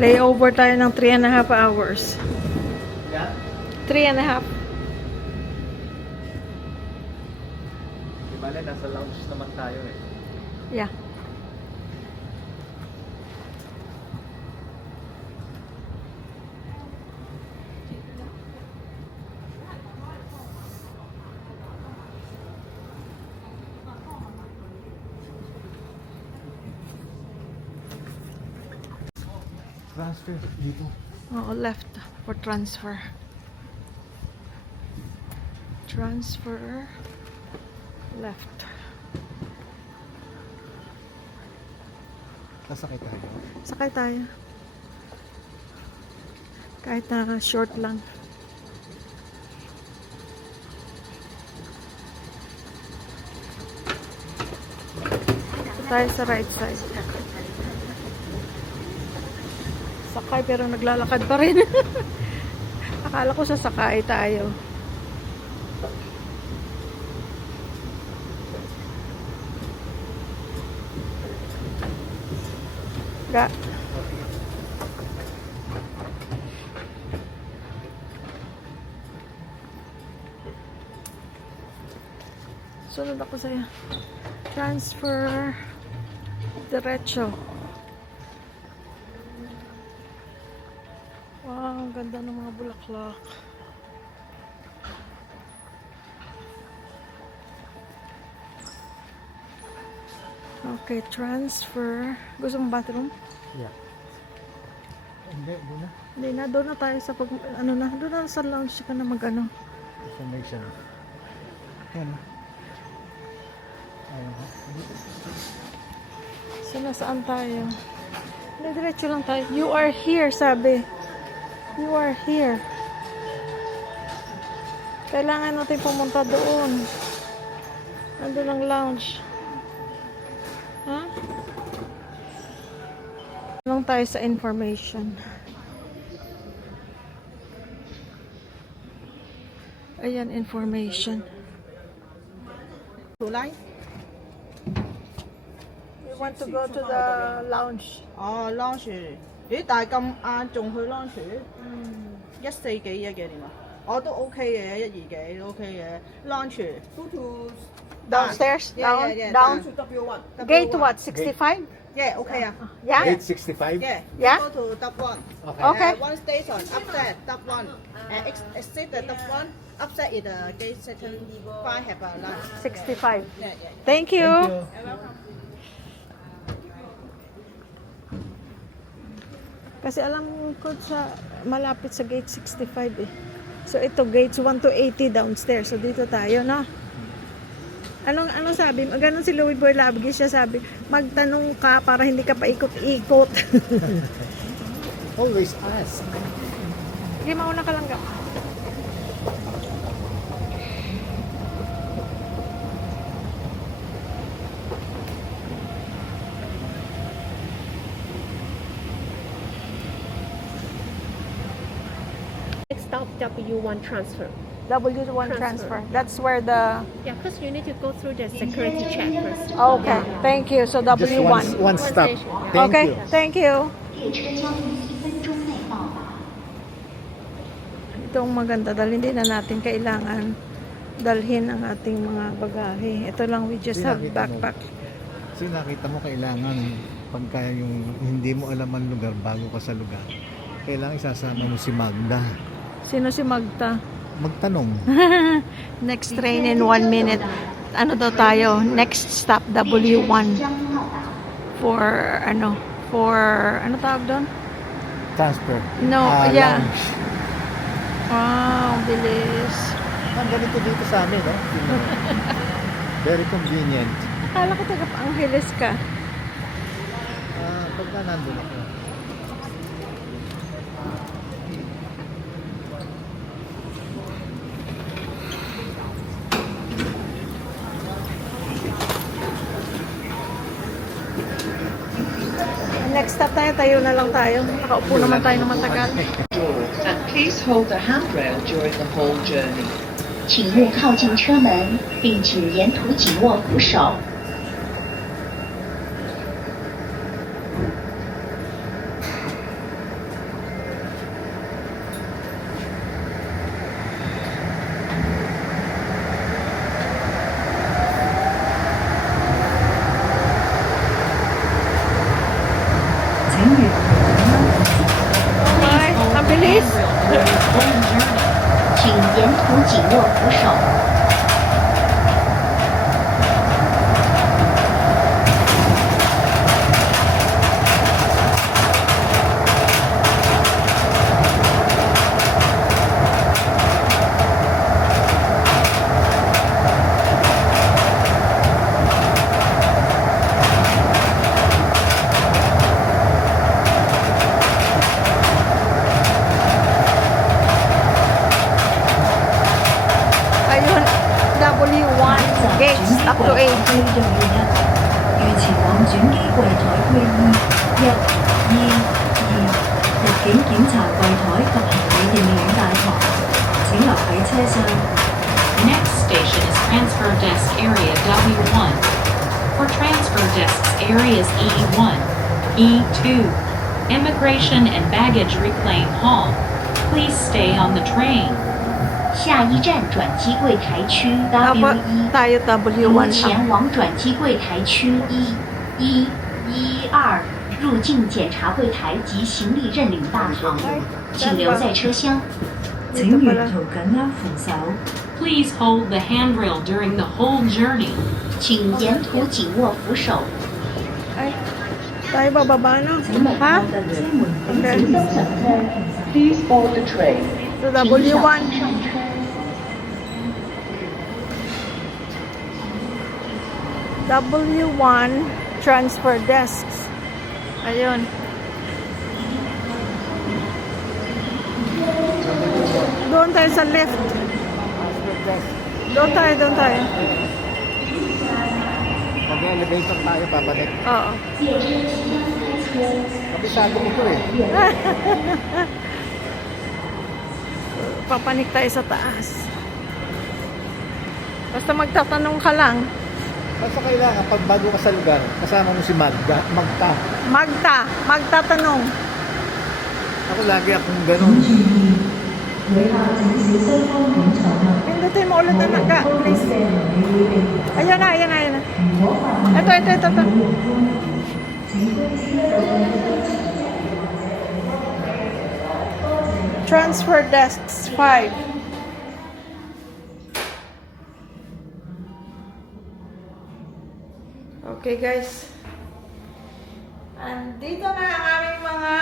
Layover tayo ng 3.5 hours. Yeah? 3.5. Diba na, nasa lounge naman tayo eh. Yeah. Transfer dito. Oo, left for transfer. Transfer. Left. Sasakay tayo. Sakay tayo. Kahit na short lang. Ito tayo sa right side. Sakay pero naglalakad pa rin. Akala ko sasakay tayo. Ga. Sunod ako sa'yo. Transfer. Diretso. Wow, ang ganda ng mga bulaklak. Okay, transfer. Gusto mong bathroom? Yeah. Hindi, doon na. Hindi na, doon na tayo sa pag, ano na, doon na sa lounge ka na mag-ano. Destination. Yan. Ayun ha. So, nasaan tayo? Hindi, diretso lang tayo. You are here, sabi. You are here. Kailangan natin pumunta doon. Nandun ang lounge. Ha? Lang tayo sa information. Ayan, information. Tulay? We want to go to the lounge. Lounge. 咦，但係咁晏仲去 lounge？1:40幾嘅點啊？我都 OK 嘅，1:2幾都 OK 嘅。lounge go to Downstairs? Yeah, yeah, yeah. Down? To W1. Gate what? 65? Yeah, OK 啊。Yeah? 865? Yeah. Yeah? Go to W1. Okay. Okay. One station upstairs W1. Exit the W1. Upstairs is the gate section 5 have a lunch. 65. Yeah, yeah. Thank you. Kasi alam ko sa malapit sa gate 65 eh. So ito gates 1 to 80 downstairs. So dito tayo, no? Anong sabi? Ganun si Louie Boy Labigi siya sabi, magtanong ka para hindi ka paikot-ikot. Always ask. Sige, mauna ka lang ka. Next stop W1 transfer. W1 transfer. That's where the... Yeah, because you need to go through the security check first. Okay, thank you. So Just W1. one stop. station. Thank Okay, you. thank you. Itong maganda dahil hindi na natin kailangan dalhin ang ating mga bagahe. Ito lang, we just have Nakita mo. backpack. Kasi nakita mo kailangan pagka yung hindi mo alam ang lugar bago ka sa lugar, kailangan isasama mo si Magda. Sino si Magta? Magtanong. Next train in 1 minute. Ano daw tayo? Next stop W1. For ano tawag doon? Transfer. No, yeah. Lounge. Wow, bilis. Ang ganito dito sa amin, no? Very convenient. Akala ko taga Angeles ka. Pagka nandun ako. Next stop tayo na lang tayo. Nakaupo naman tayo ng matagal. And please hold the handrail during the whole journey. 请勿靠近车门，并请沿途紧握扶手。please. during the whole journey. 请沿途紧握扶手。 Ayun, W1 gate up to 8. 區度月1，如前往轉機櫃台區1、2、2入境檢查櫃台及行李電領大堂，請留喺車廂。 Next station is Transfer Desk Area W1. For transfer desks areas E1, E2, Immigration and Baggage Reclaim Hall, please stay on the train. 下一站转机柜台区 Dapat W1， tayo 如 W1 前往转机柜台区1、2入境检查柜台及行李认领大堂，请留在車廂。請沿途緊握扶手。 Please hold the handrail during the whole journey. 請沿途緊握扶手。 Ay, tayo bababa na. 請勿 Ha? 靠近車門並 Okay. 小心乘車。 Please board the train. So W1. W1 transfer desks. Ayun. Doon tayo sa left. Doon tayo, doon tayo. Mag-elevator tayo, papanik. Oo. Kabisado ko to eh. Papanik tayo sa taas. Basta magtatanong ka lang. Basta kailangan, pag bago ka sa lugar, kasama mo si Magda. Magtatanong. Ako lagi akong ganun. Pindutin mo ulit na naga, please. Ayan na, ayan na, ayan na. Ito. Transfer desks 5. Okay guys. Andito na ang aming mga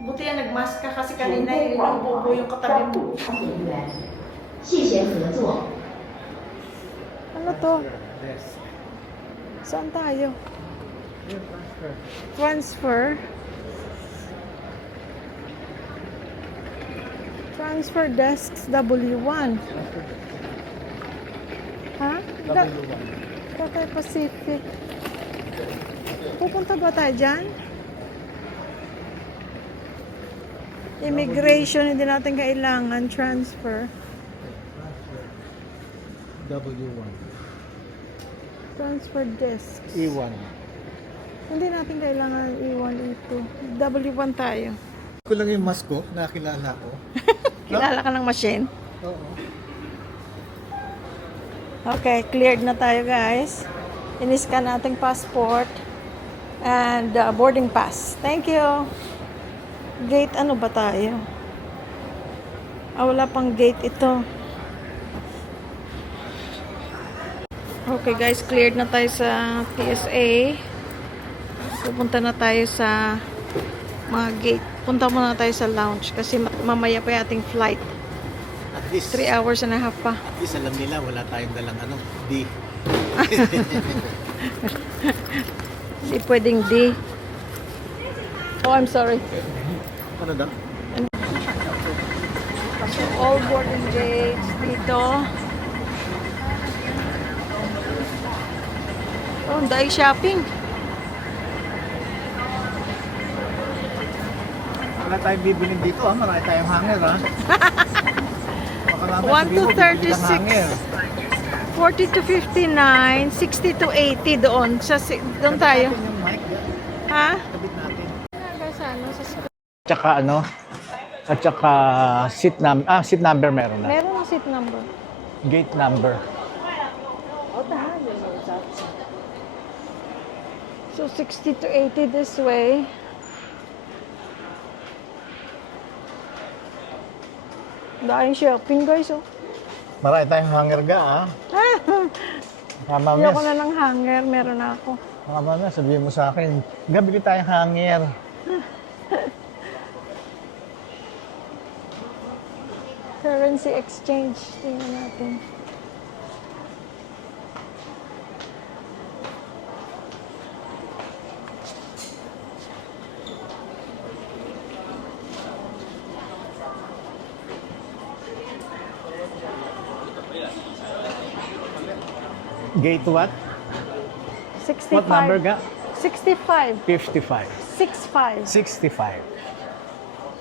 buti yan nagmask ka kasi kanina yung bubo yung katabi mo. 謝謝合作。 Ano to? Saan tayo? Transfer. Transfer desks W1. Ha? Cathay Pacific. Pupunta ba tayo dyan? Immigration, hindi natin kailangan. Transfer. W1. Transfer desks. E1. Hindi natin kailangan E1, E2. W1 tayo. Ko lang yung mask ko, nakilala ko. Kilala ka ng machine? Oo. Okay, cleared na tayo guys. Iniscan nating passport and boarding pass. Thank you. Gate ano ba tayo? Wala pang gate ito. Okay guys, cleared na tayo sa TSA. Pupunta na tayo sa mga gate. Punta muna tayo sa lounge kasi mamaya pa yung ating flight. At least, 3 hours and a half pa. at least alam nila, wala tayong dalang D. Hindi pwedeng D. Oh, I'm sorry. Ano daw? So, all boarding gates dito. Oh, dahil shopping. Wala tayong bibiling dito marami tayong hanger Baka naman 1 to sabihin mo, bibili ng 36. hanger. 40 to 59, 60 to 80 doon. Doon tayo. Natin yung mic, Ha? kabit natin. Sa ano? Sa Tsaka ano? At tsaka seat number meron na. meron ng seat number. Gate number. So 60 to 80 this way. Dahil shopping guys, oh. Marami tayong hanger ga, ah. Mamaya, Ayoko na ng hanger, meron na ako. mamaya sabihin mo sa akin, gabi ko tayong hanger. Currency exchange. Tingnan natin. Gate what? 65. What number ga? 65. 55. 65. 65.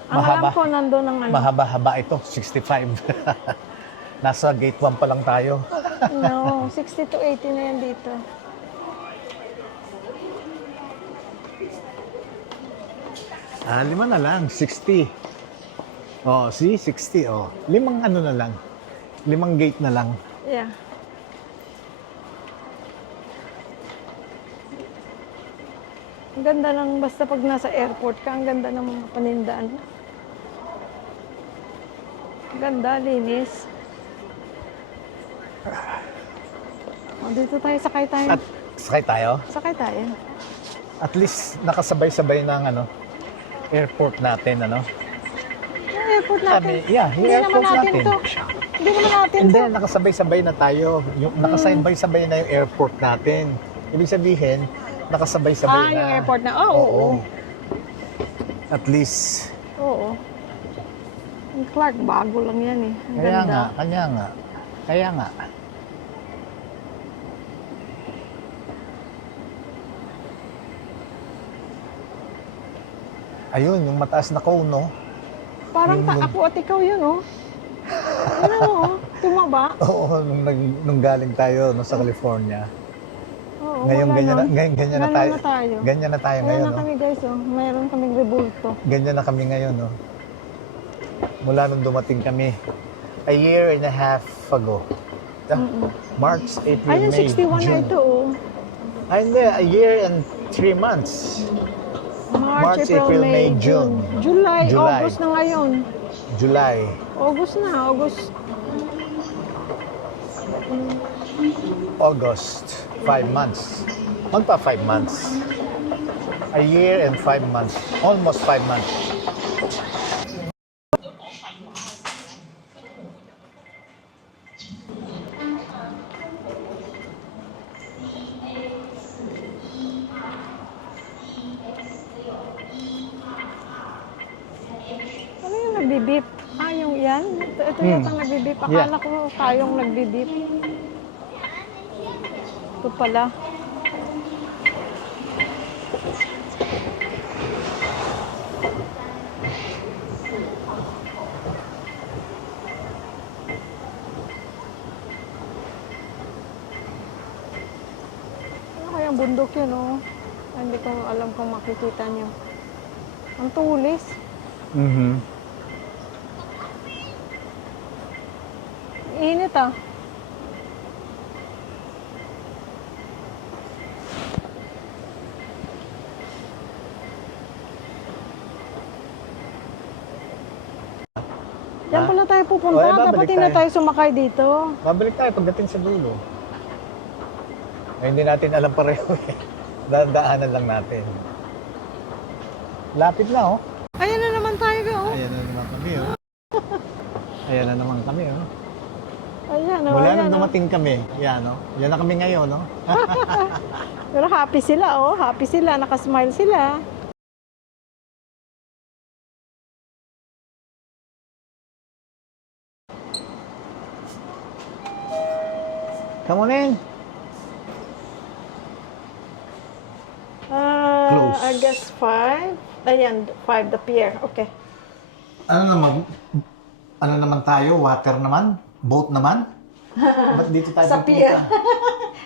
Ang alam ko, nandun ang ano. Mahaba-haba ito, 65. Nasa gate 1 pa lang tayo. No, 60 to 80 na yan dito. Lima na lang, 60. Oh, see, 60. Oh. Limang ano na lang. Limang gate na lang. Yeah. Ang ganda ng, basta pag nasa airport ka, ang ganda ng mga panindaan. Ang ganda, linis. Oh, dito tayo, sakay tayo. At sakay tayo. Sakay tayo. At least nakasabay-sabay ng ano, airport natin, ano? Yung airport natin. Yeah, yung Hindi naman airport natin natin. to. Hindi naman natin Hindi, to. nakasabay-sabay na tayo. Yung nakasabay-sabay na yung airport natin. Ibig sabihin, nakasabay-sabay na. Yung airport na. Oh, oo. At least. Oo. Yung Clark, bago lang yan eh. Ang Kaya ganda. nga, kanya nga. Kaya nga. Ayun, yung mataas na cone, no? Parang ako at ikaw yun, oh. Ano, oh. Tumaba. Oo, nung galing tayo no, sa California. Oo, Ngayon, wala ganyan na, nun. ganyan na Ganun tayo. na tayo. Ganyan na tayo Ayan ngayon, na no? kami guys, oh. Mayroon kaming rebulto. Ganyan na kami ngayon, no? Mula nung dumating kami, a year and a half ago. March, April, Ayun, May, 61 na June. ito, oh. Ay, hindi. A year and 3 months. March, April, May, June. July, July. August na ngayon. July. August na, August. August. 5 months. Magpa 5 months. A year and 5 months. Almost 5 months. Ano yung nagbibip? Yung yan? Ito yata nagbibip. Akala ko tayong nagbibip. Ito pala. Ano kayang bundok yun, oh? Hindi ko alam kung makikita niyo. Ang tulis. Mm-hmm. Init ah. Diyan pala tayo pupunta. O, babalik Dapat hindi na tayo. tayo sumakay dito. Babalik tayo pagdating sa dulo. Ay, hindi natin alam pareho eh. Daan-daanan lang natin. Lapit na, oh. Ayan na naman tayo, oh. Ayan na naman kami, oh. Ayan na naman kami, oh. Ayan, oh. Mula Ayan, nung oh. dumating kami, yan, oh. Yan na kami ngayon, oh. Pero happy sila, oh. Happy sila. Nakasmile sila. Come on in. Close. I guess 5. Ayan, 5 the pier. Okay. Ano naman tayo? Water naman? Boat naman? Ba't dito tayo Sa pier.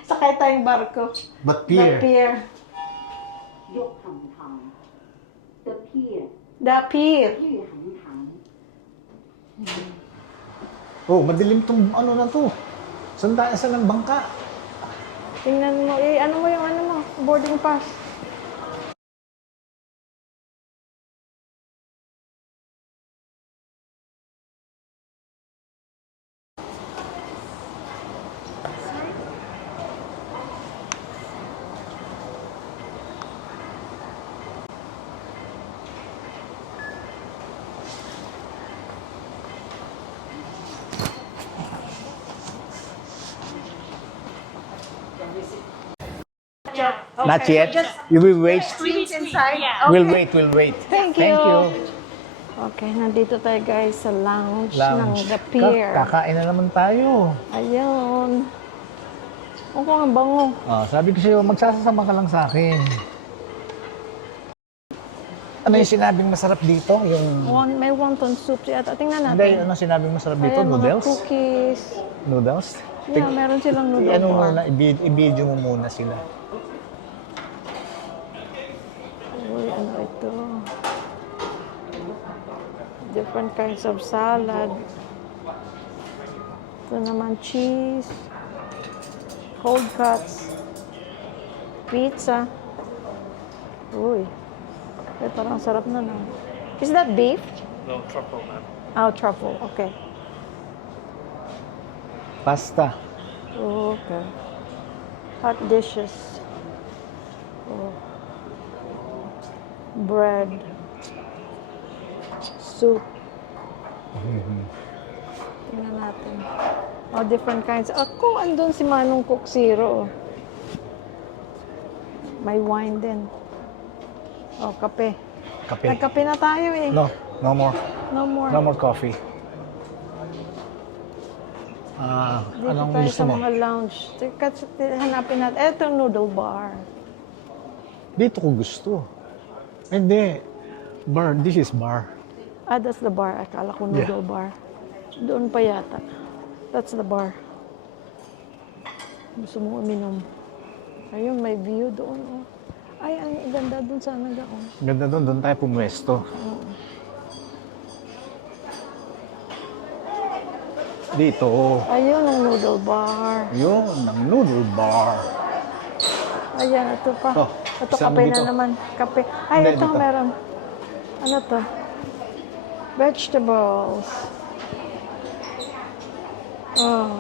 Sakay tayong barko. But The pier. pier. The pier. Oh, madilim tong ano na to. Saan tayo sa ng bangka? Tingnan mo, ano mo yung ano mo, boarding pass. Yeah. Not yet? You will wait? Sweets inside. We'll wait. Thank you. Okay, nandito tayo guys sa lounge, ng The Pier. Kakain na naman tayo. Ayun. Ang ang bango. Sabi ko sa'yo, magsasasama ka lang sa akin. Ano yung sinabing masarap dito? Yung... May wonton soup yata. Tingnan Hindi, natin. ano sinabing masarap dito? Ayan, mga Noodles? cookies. Noodles? Yeah, meron silang noodle Ano bar. muna, i-video mo muna sila. Uy, ano ito? Different kinds of salad. Ito naman cheese. Cold cuts. Pizza. Uy. Ay, parang sarap na na. Is that beef? No, truffle, ma'am. Oh, truffle. Okay. Pasta. Okay. Hot dishes. Oh. Bread. Soup. Tingnan natin. Oh, different kinds. Ako, andun si Manong Cook Zero. May wine din. Oh, kape. Kape. Nagkape na tayo eh. No more. No more. No more coffee. Dito Anong tayo gusto sa mo? mga lounge. Hanapin natin. Eto, noodle bar. Dito ko gusto. Hindi. Bar. This is bar. Ah, that's the bar. Akala ko noodle bar. Doon pa yata. That's the bar. Gusto mo uminom. Ayun, may view doon. Oh. Ay, ang ganda doon sa nagaon. Ganda doon. Doon tayo pumwesto. Dito. Ayun, ang noodle bar. Yun, ang noodle bar. Ayan, ito pa. Oh, Ito, isama kape dito. na naman. Kape. Ay, Hindi, ito dito. meron. Ano to? Vegetables. Oh.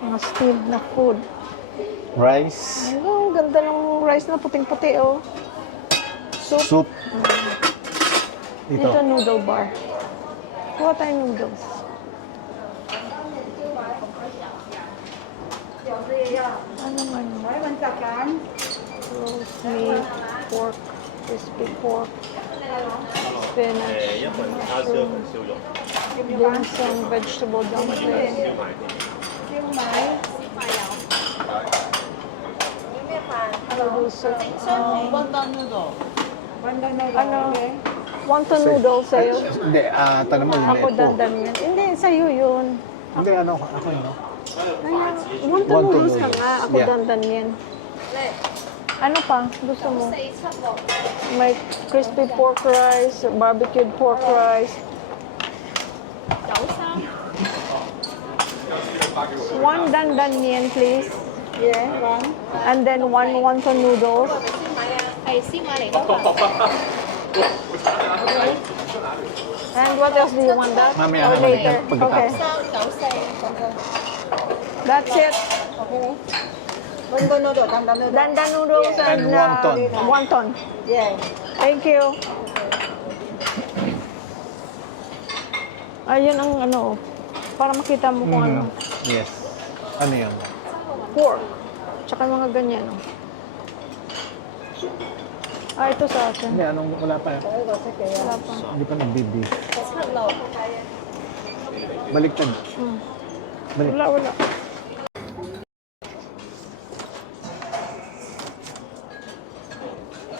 Mga steamed na food. Rice. Ano, ang ganda ng rice na puting-puti, oh. Soup. Soup. Dito, Dito. noodle bar. Kuha tayong noodles. Ano man? Roast meat, pork, crispy pork, spinach, mushrooms, dim sum, vegetable dumpling. Noodle soup. Wonton noodle. Ano? Wonton noodle sa'yo? Hindi, tanong mo yung Ako dandan yan. Hindi, sa'yo yun. Hindi, ako yun. Wonton Wonton noodles ka noodles. nga. Ako Yeah. dandan yan. Ano pa? Gusto mo? May crispy pork rice, barbecued pork rice. One dandan yan, please. Yeah, one. And then one wonton noodles. And what else do you want that? Mamaya Or naman, later? Okay. pagkatapos. That's it. Wonton noodle, dandan noodle. Dandan noodles and, And wonton. wonton. Yeah. Thank you. Ayun ang ano, para makita mo kung ano. Yes. Ano yun? Pork. Tsaka mga ganyan. Oh. Ah, ito sa akin. Hindi, anong wala pa yan? Wala pa. Hindi pa nag-BB. Baliktad. Balik. Wala.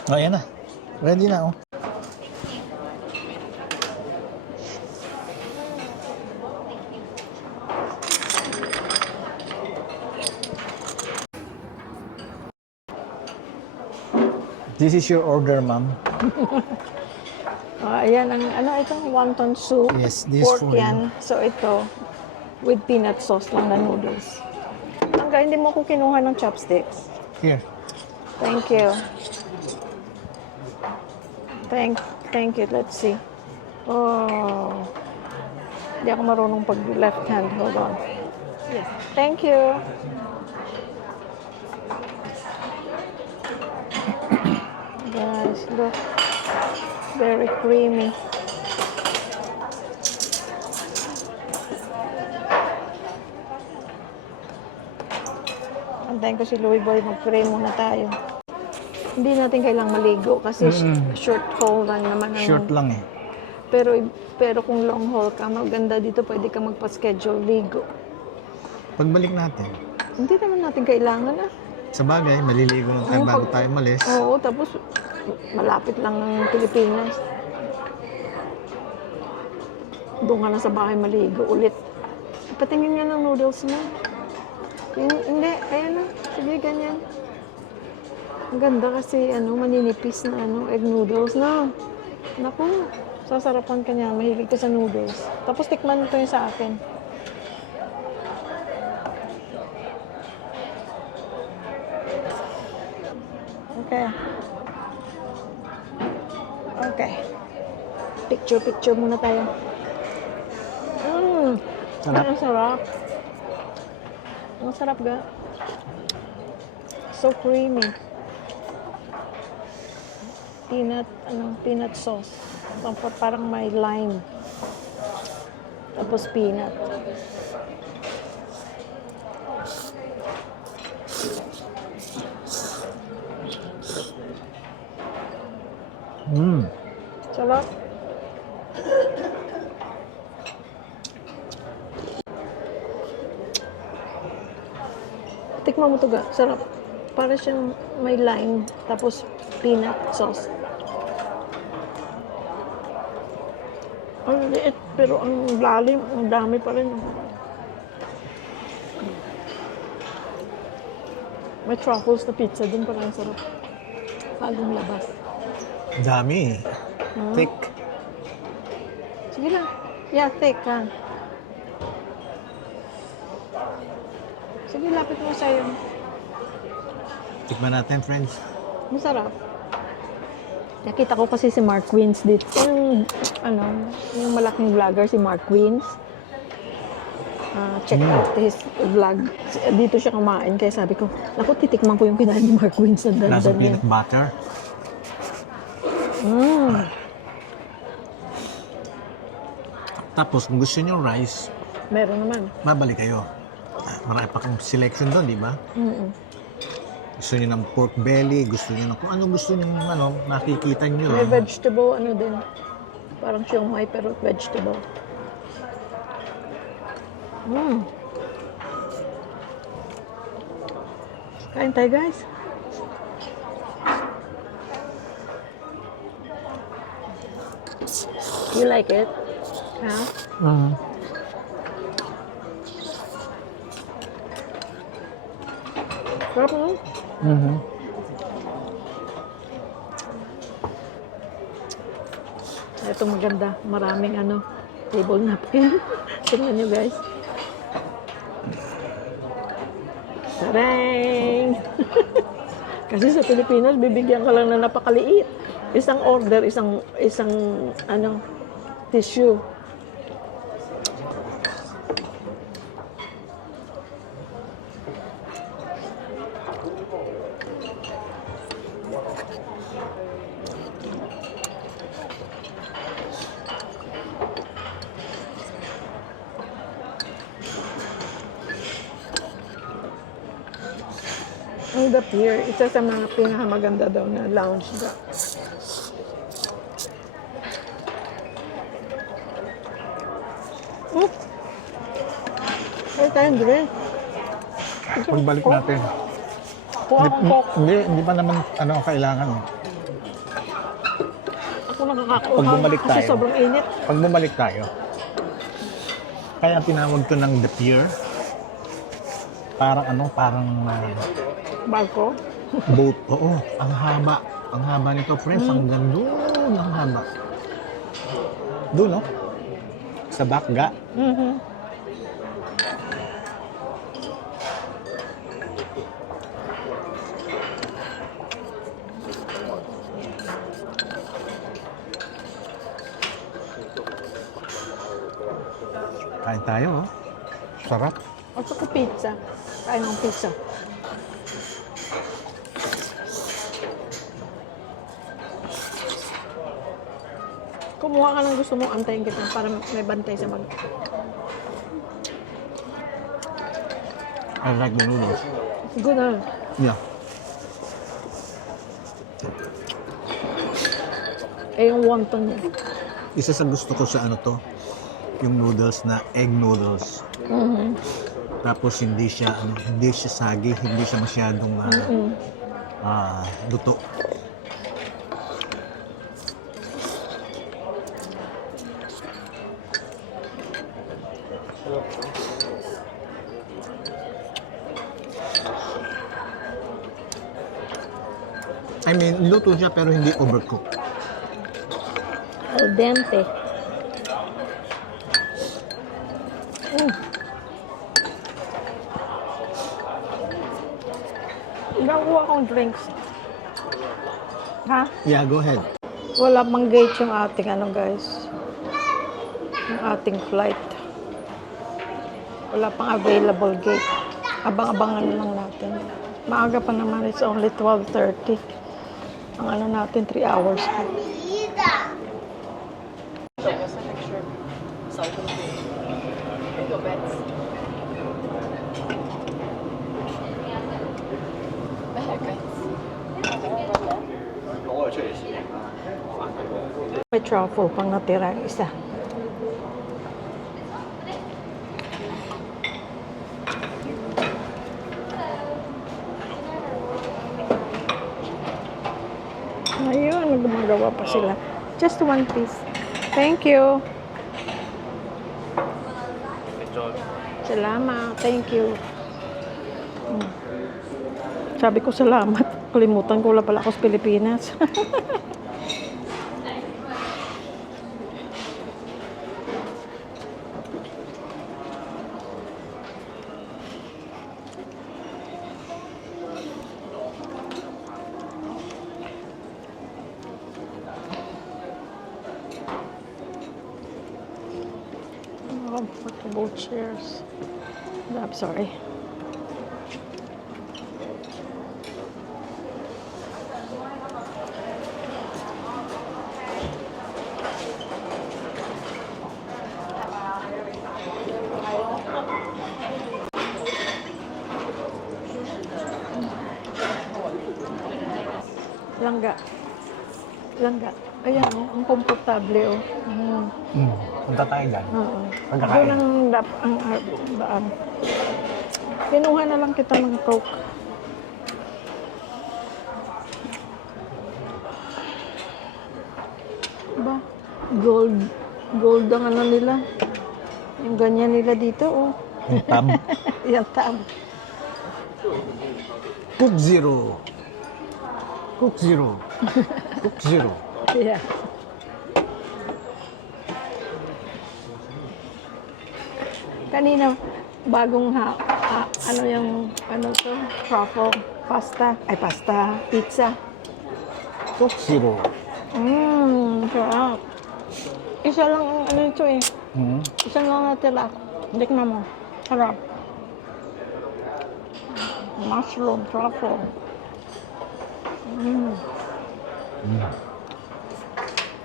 Oh, yan na. Ready na, oh. This is your order, ma'am. Ayan, ang ano ito, wonton soup. Yes, this is Pork for yan. So ito, with peanut sauce lang na noodles. Hanggang hindi mo ako kinuha ng chopsticks. Here. Thank you. Thank you. Let's see. Oh. Hindi ako marunong pag left hand. Hold on. Yes. Thank you. Guys, look. Very creamy. And then Hintayin ko si Louie Boy, mag-pray muna tayo. Hindi natin kailang maligo kasi short haul lang naman. Short lang eh. Pero kung long haul ka, maganda dito, pwede ka magpa-schedule ligo. Pagbalik natin, Hindi naman natin kailangan ah. sa bagay, maliligo na tayo bago tayo malis. Oo, tapos malapit lang ng Pilipinas. Doon ka na sa bahay maligo ulit. Patingin nga ng noodles mo. Hindi, ayan na. Sige, ganyan. Ang ganda kasi, maninipis na, egg noodles na. Naku, sasarapan ka niya. Mahilig ka sa noodles. Tapos tikman mo ito yung sa akin. Okay. Okay. Picture muna tayo. Sarap. Ang sarap. Ang sarap ga. So creamy. Peanut sauce. Tapos parang may lime. Tapos peanut. Sarap. Tikman mo to ga. Sarap. Para siyang may lime. Tapos peanut sauce. Ang liit. Pero ang lalim. Ang dami pa rin. May truffles na pizza dun. Parang sarap. Bagong labas. Dami. Thick. Sige lang. Yeah, thick ha. Sige, lapit mo sa'yo. Tikman natin, friends. Masarap. Nakita ko kasi si Mark Queens dito. Yung malaking vlogger, si Mark Queens. Check out his vlog. Dito siya kumain. Kaya sabi ko, naku, titikman ko yung kinain ni Mark Queens na Nasa dandan niya. peanut butter. Tapos, kung gusto niyo rice, Meron naman. babalik kayo. Marami pa kang selection doon, di ba? Gusto niyo ng pork belly, gusto niyo ng kung ano gusto niyo, makikita niyo. May vegetable, din. Parang siomai, pero vegetable. Kain tayo, guys. You like it? Huh? Sarap mo? Ito maganda. Maraming table napkin. Tingnan nyo guys. Tarang! Kasi sa Pilipinas, bibigyan ka lang na napakaliit. Isang order, isang tissue. Ang The Pier, isa sa mga pinakamaganda daw na lounge daw. Ay, tayo, Andre. Pagbalik natin. Kuha akong coke. Hindi pa naman kailangan. Ako nakakakuha. Pag bumalik Kasi tayo. sobrang init. Pag bumalik tayo, kaya tinawag to ng The Pier. Parang Barko. boat. Oo, ang haba. Ang haba nito, friends. Hanggang doon, ang haba. Doon, no? Sa Bakga. Kain tayo, oh. Sarap. Gusto ko pizza. Kain ng pizza. Kumuha ka ng gusto mo, antayin kita para may bantay sa mag... I like the noodles. Good na. Yeah. Eh, yung wonton niya. Isa sa gusto ko sa ano to, yung noodles na egg noodles. Tapos hindi siya sagi, hindi siya masyadong luto. I mean, luto siya pero hindi overcooked. Al dente. Nakuha akong drinks. Ha? Yeah, go ahead. Wala pang gate yung ating ano guys. Yung ating flight. Wala pang available gate. Abang-abangan lang natin. Maaga pa naman. It's only 12:30. Ang ano natin, 3 hours pa. May truffle pang natira yung isa. Ayun, gumagawa pa sila. Just one piece. Thank you. Salamat. Thank you. Sabi ko salamat. Kalimutan ko, wala pala ako sa Pilipinas. Comfortable chairs. I'm sorry. Langga. Langga. Ayan, oh, ang komportable, oh. Punta tayo dyan. Oo. Pagkakain. Doon ang daan. Kinuha na lang kita ng Coke. Ba? Gold ang ano nila. Yung ganyan nila dito, oh. Yung tab. Yung tab. Cook Zero. Cook Zero. Cook Zero. Yeah. Kanina, bagong ano yung, ano to, truffle, pasta, pizza. Cook Zero. Sarap. Isa lang ang ano ito eh. Isa lang natira. Tikman mo. Sarap. Mushroom, truffle.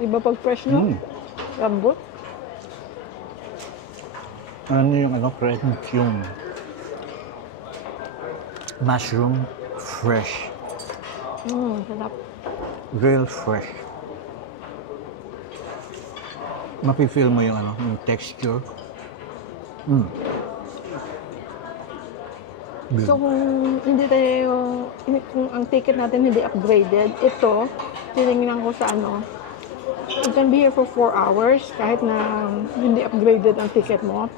Iba pag fresh, no? Lambot. Ano yung French yung mushroom fresh. Sarap. Real fresh. Mapi-feel mo yung yung texture. Good. So kung hindi tayo, kung ang ticket natin hindi upgraded, ito, tinignan ko sa you can be here for 4 hours kahit na hindi upgraded ang ticket mo.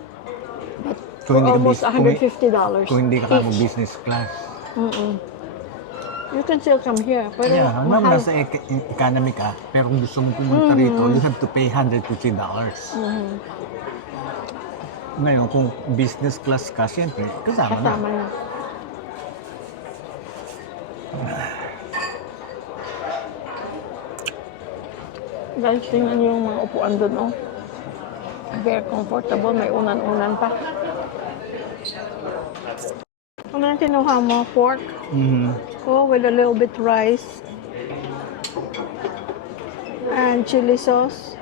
But for almost $150 Kung hindi ka each. business class. You can still come here. Pero Yeah, hanggang mahal. nasa economy ka, pero kung gusto mo pumunta rito, you have to pay $150. Ngayon, kung business class ka, siyempre, kasama na. Kasama na. Guys, tingnan niyo yung mga upuan doon, oh. Very comfortable. May unan-unan pa. Ano yung kinuha mo? Pork? Oh, with a little bit rice. And chili sauce.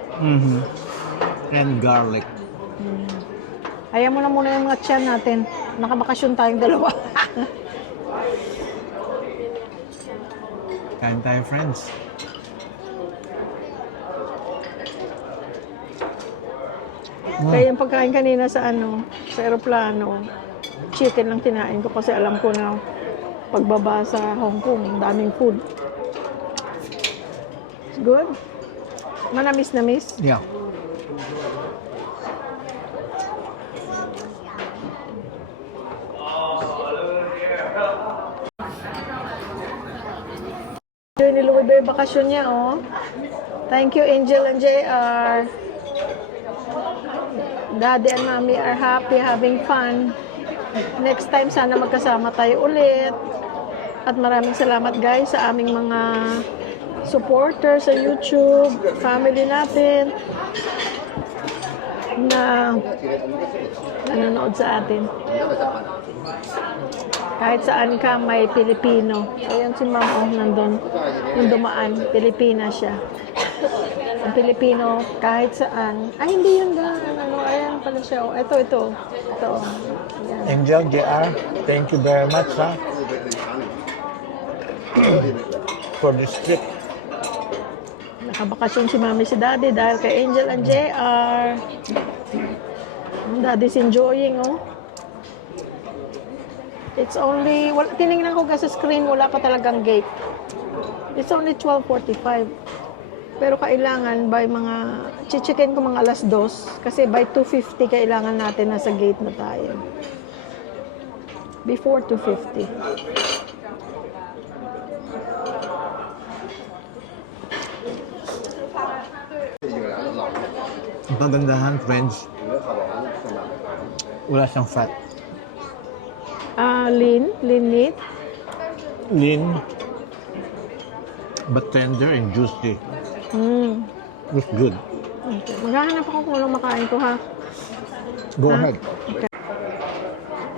And garlic. Hayaan mo na muna yung mga tiyan natin. Nakabakasyon tayong dalawa. Kain tayo, friends. Kaya yung pagkain kanina sa sa aeroplano, chicken lang kinain ko kasi alam ko na pagbaba sa Hong Kong, ang daming food. It's good. Manamis-namis. Yeah. Enjoy ni Louie Bay bakasyon niya, oh. Thank you, Angel and JR. Daddy and Mommy are happy, having fun. Next time, sana magkasama tayo ulit. At maraming salamat, guys, sa aming mga supporters sa YouTube, family natin, na nanonood sa atin. Kahit saan ka, may Pilipino. Ayan si Ma'am, oh, nandun. Yung dumaan, Pilipina siya. Ang Pilipino, kahit saan. Ay, hindi yun ayan pala siya. Oh. Ito. Ito. Ayan. Angel, JR, thank you very much, ha? For this trip. Nakabakasyon si Mami si Daddy dahil kay Angel and JR. Daddy's enjoying, oh. It's only, tinignan ko sa screen, wala pa talagang gate. It's only 12:45. Pero kailangan by chichikin ko mga alas 2. Kasi by 2:50 kailangan natin nasa gate na tayo. Before 2:50. Ang pagandahan, friends, wala siyang fat. Lean meat. Lean, but tender and juicy. It's good. Okay. Maghahanap ako kung anong makain ko, ha? Go ahead.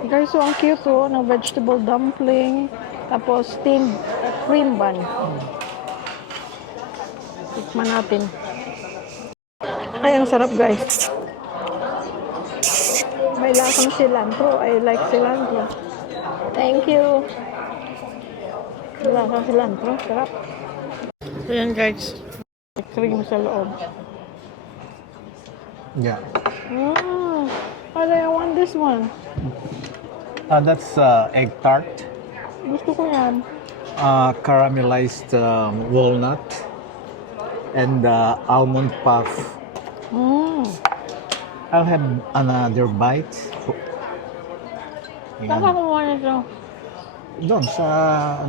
Guys, so ang cute, oh, ng vegetable dumpling, tapos steamed cream bun. Tikman natin. Ay, ang sarap, guys. May lasang cilantro. I like cilantro. Thank you. May lasang cilantro. Sarap. Ayan, guys. May cream sa loob. Yeah. I want this one. That's egg tart, Gusto ko yan. caramelized walnut, and almond puff. I'll have another bite. Saan ka kumuha nito? Doon sa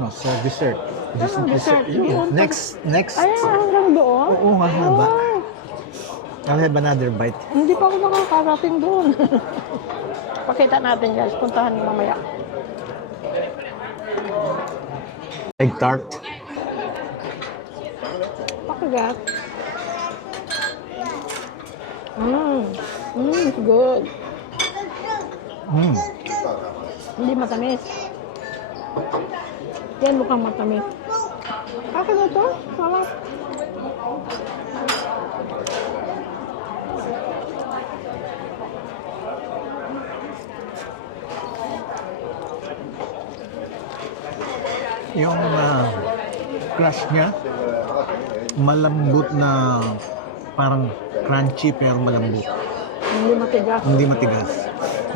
dessert. Dessert? Doon? Next. Ay, hanggang doon? Oo, mahaba. I'll have another bite. Hindi pa ako makakarating doon. Pakita natin, guys. Puntahan niyo mamaya. Egg tart. Pakagat. It's good. Hindi matamis. Yan mukhang matamis. Akin na to? Sarap. Yung crush niya, malambot na parang crunchy pero malambot. Hindi matigas. Hindi matigas.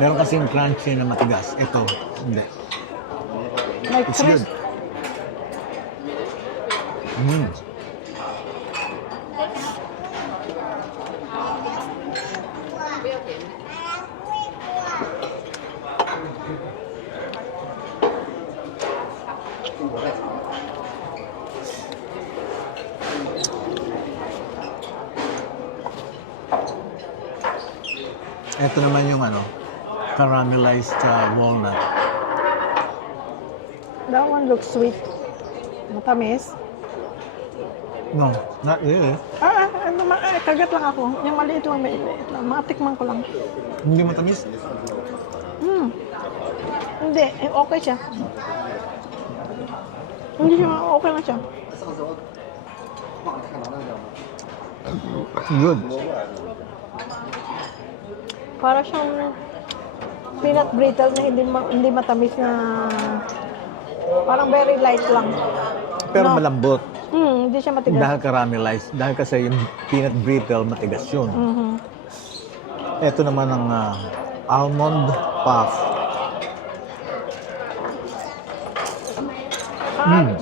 Meron kasing crunchy na matigas. Ito, hindi. Like It's good. Ito naman yung caramelized walnut. That one looks sweet. Matamis. No, not really. Kagat lang ako. Yung maliit lang, maliit lang. Matikman ko lang. Hindi matamis. Hindi, okay siya. Hindi siya, okay lang siya. Good. Para siyang peanut brittle na hindi matamis na parang very light lang. Pero No. malambot. Hindi siya matigas. Dahil caramelized. Dahil kasi yung peanut brittle, matigas yun. Mhm. Ito naman ang almond puff.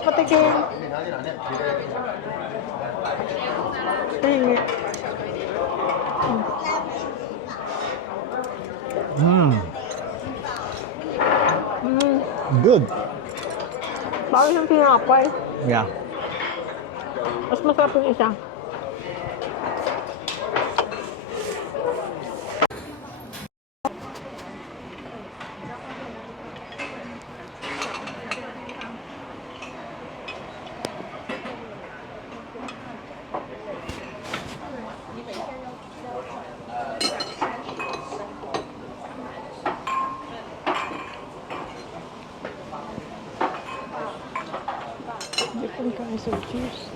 Patikim. Tingi. Good. Bakit yung tinapay? Yeah. Mas masarap yung isa. Different kinds of juice.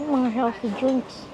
Yung mga healthy drinks.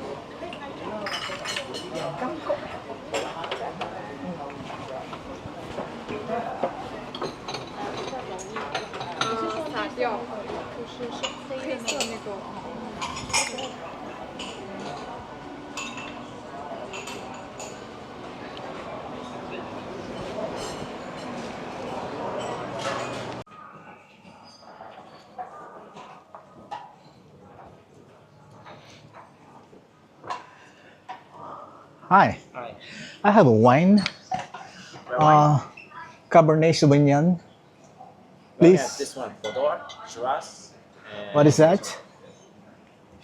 Hi. I have a wine. Cabernet Sauvignon. We have Please. this one, Bordeaux, Shiraz. And What is that?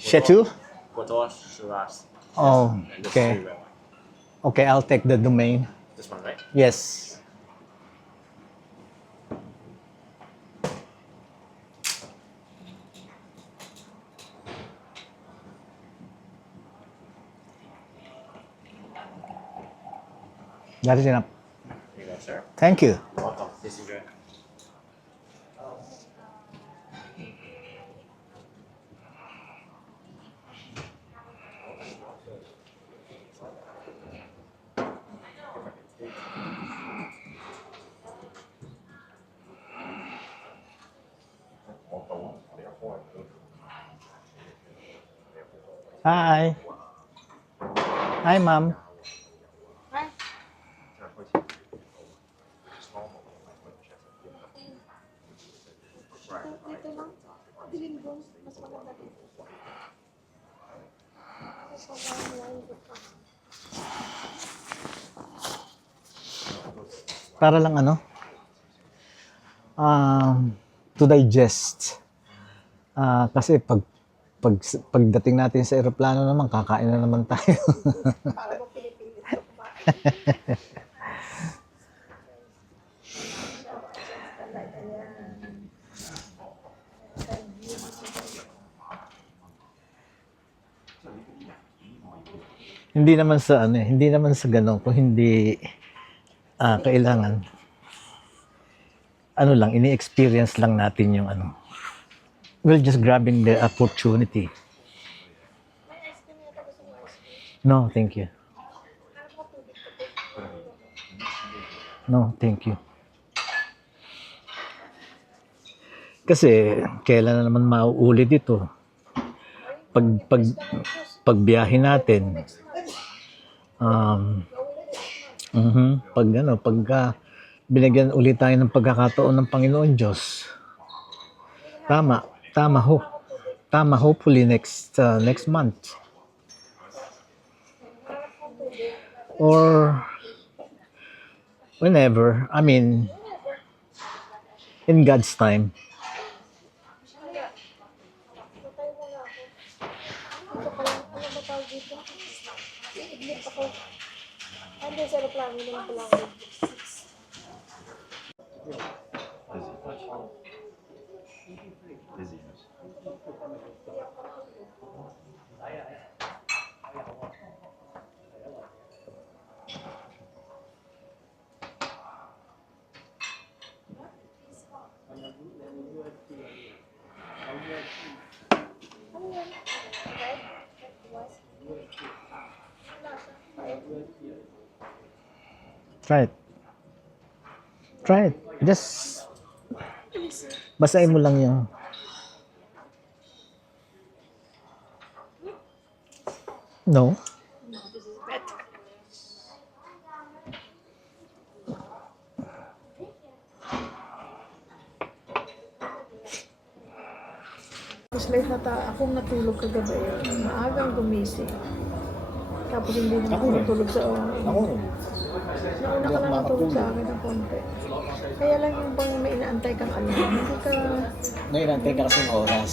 Chateau? Bordeaux, Shiraz. Oh, And this okay. is red wine. Okay, I'll take the domain. This one, right? Yes. That is enough. Here you go, sir. Thank you. Welcome. This is your. Hi. Hi, ma'am. Para lang ano? To digest. Kasi pagdating natin sa eroplano naman, kakain na naman tayo. Hindi naman sa ano, hindi naman sa ganun kung hindi kailangan ano lang, ini-experience lang natin yung ano. We're just grabbing the opportunity. No, thank you. No, thank you. Kasi kailan na naman mauulit ito? Pagbiyahe natin. Pagka binigyan ulit tayo ng pagkakataon ng Panginoon Diyos. Tama, hopefully next month. Or whenever, I mean, in God's time. Try it. Try it. Just basahin mo lang yung No. Tapos late na akong natulog kagabi. Maagang gumising. Tapos hindi naman ako natulog sa Ako. Nauna ka lang natulog sa akin ng konti. Kaya lang yung bang may inaantay kang alam. Hindi ka... Nainantay ka kasi ng oras.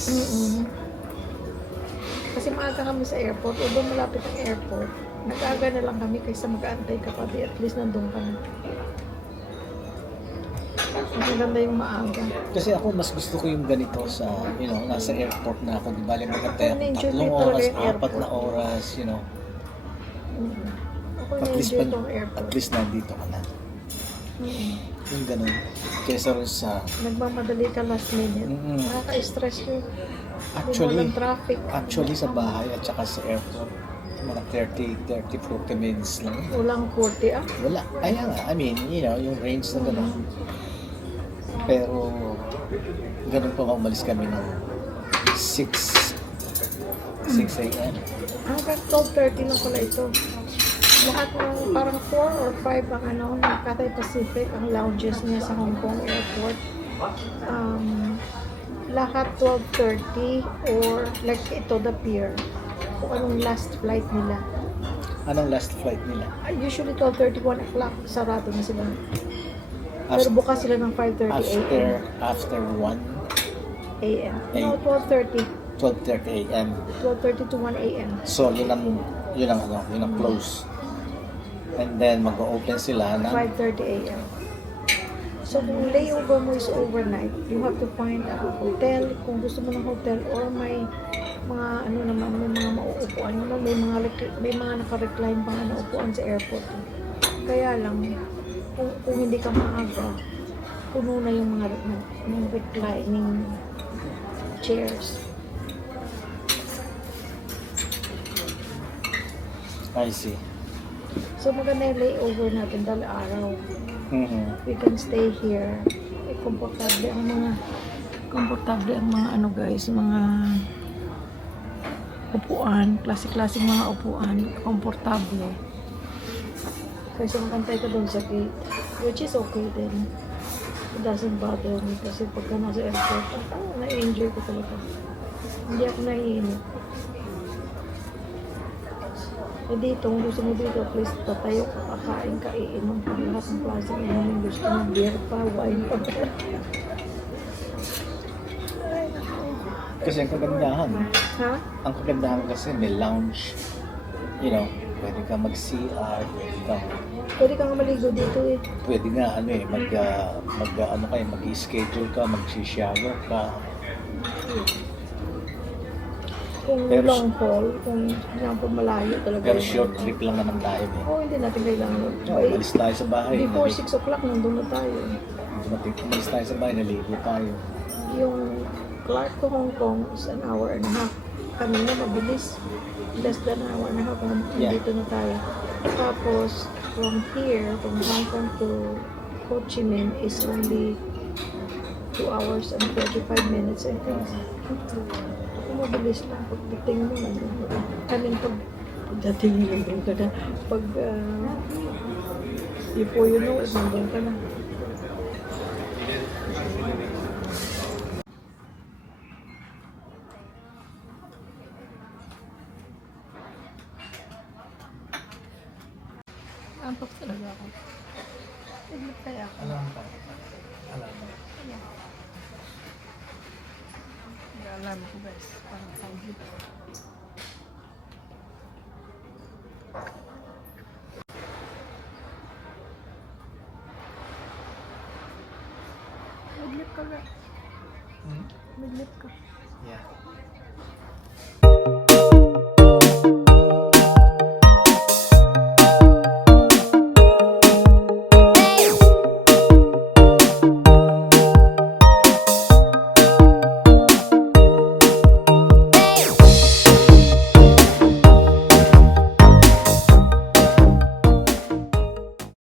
Kasi maaga kami sa airport. Although malapit ang airport, nag-aga na lang kami kaysa mag-aantay ka pa. At least nandun ka na. Mas maganda yung maaga. Kasi ako mas gusto ko yung ganito sa, nasa airport na ako. Di ba, magantay ako Na-enjoy 3 ko talaga oras, yung 4 airport. na oras, Ako At least, na-enjoy itong airport. at least nandito ka na. Yung ganun. Kesa rin sa, Nagmamadali ka last minute. Mm-mm. Nakaka-stress yun. actually, Walang traffic. sa bahay at saka sa airport, mga 40 minutes lang. Walang 40 ah. Wala. Kaya nga, I mean, yung range na gano'n. Pero, ganun pa umalis kami ng 6 a.m. Hanggang 12:30 lang pala ito. Lahat ng parang 4 or 5 ang Cathay Pacific, ang lounges niya sa Hong Kong Airport. Lahat 12:30 or like ito, the pier. Kung anong last flight nila. Anong last flight nila? Usually 12:30, 1 o'clock, sarado na sila. Pero bukas sila ng 5:30 a.m. After 1, a.m. No, 12:30. 12:30 a.m. 12:30 to 1 a.m. So, yun ang close. And then, mag-open sila na 5:30 a.m. So, kung layover mo is overnight, you have to find a hotel. Kung gusto mo ng hotel or may mga may mga mauupuan naman, may mga naka-recline pa na upuan sa airport. Kaya lang, kung hindi ka maaga, puno na yung mga reclining chairs. I see. So, maganda yung layover natin dahil araw. Mm-hmm. We can stay here. Komportable ang mga guys, mga upuan, klasik-klasik mga upuan, komportable. Kasi makantay ka doon sa gate, which is okay din. It doesn't bother me kasi pagka nasa airport, na-enjoy ko talaga. Hindi ako naiinip. Eh dito, kung gusto mo dito, at least tatayo ka, kakain ka, iinom ka, lahat ng klaseng inom, gusto mo, beer pa, wine pa. Kasi ang kagandahan, Ha? kasi may lounge. Pwede ka mag-CR, Pwede kang maligo dito eh. pwede nga mag-schedule ka, mag-shower ka. Kung Pero- long haul, kung example malayo talaga. Pero yun. short trip lang naman tayo eh. Oo, hindi natin kailangan. Umalis tayo sa bahay. Before 6 o'clock, nandun na tayo. Umalis tayo sa bahay, naligo tayo. Yung Clark to Hong Kong is an hour and a half. Kanina mabilis. Less than an hour and a half. Nandito na tayo. Tapos, from here, from Hong Kong to Ho Chi Minh is only 2 hours and 45 minutes, I think. Mabilis lang. Pagdating mo, nandun ka. Pagdating mo, nandun ka na. Before you know it, nandun ka na. Antok talaga ako. Tignan kaya ako. Alam ka. Alam ko guys, parang sound hit. Midlip ka guys. Midlip ka. Yeah.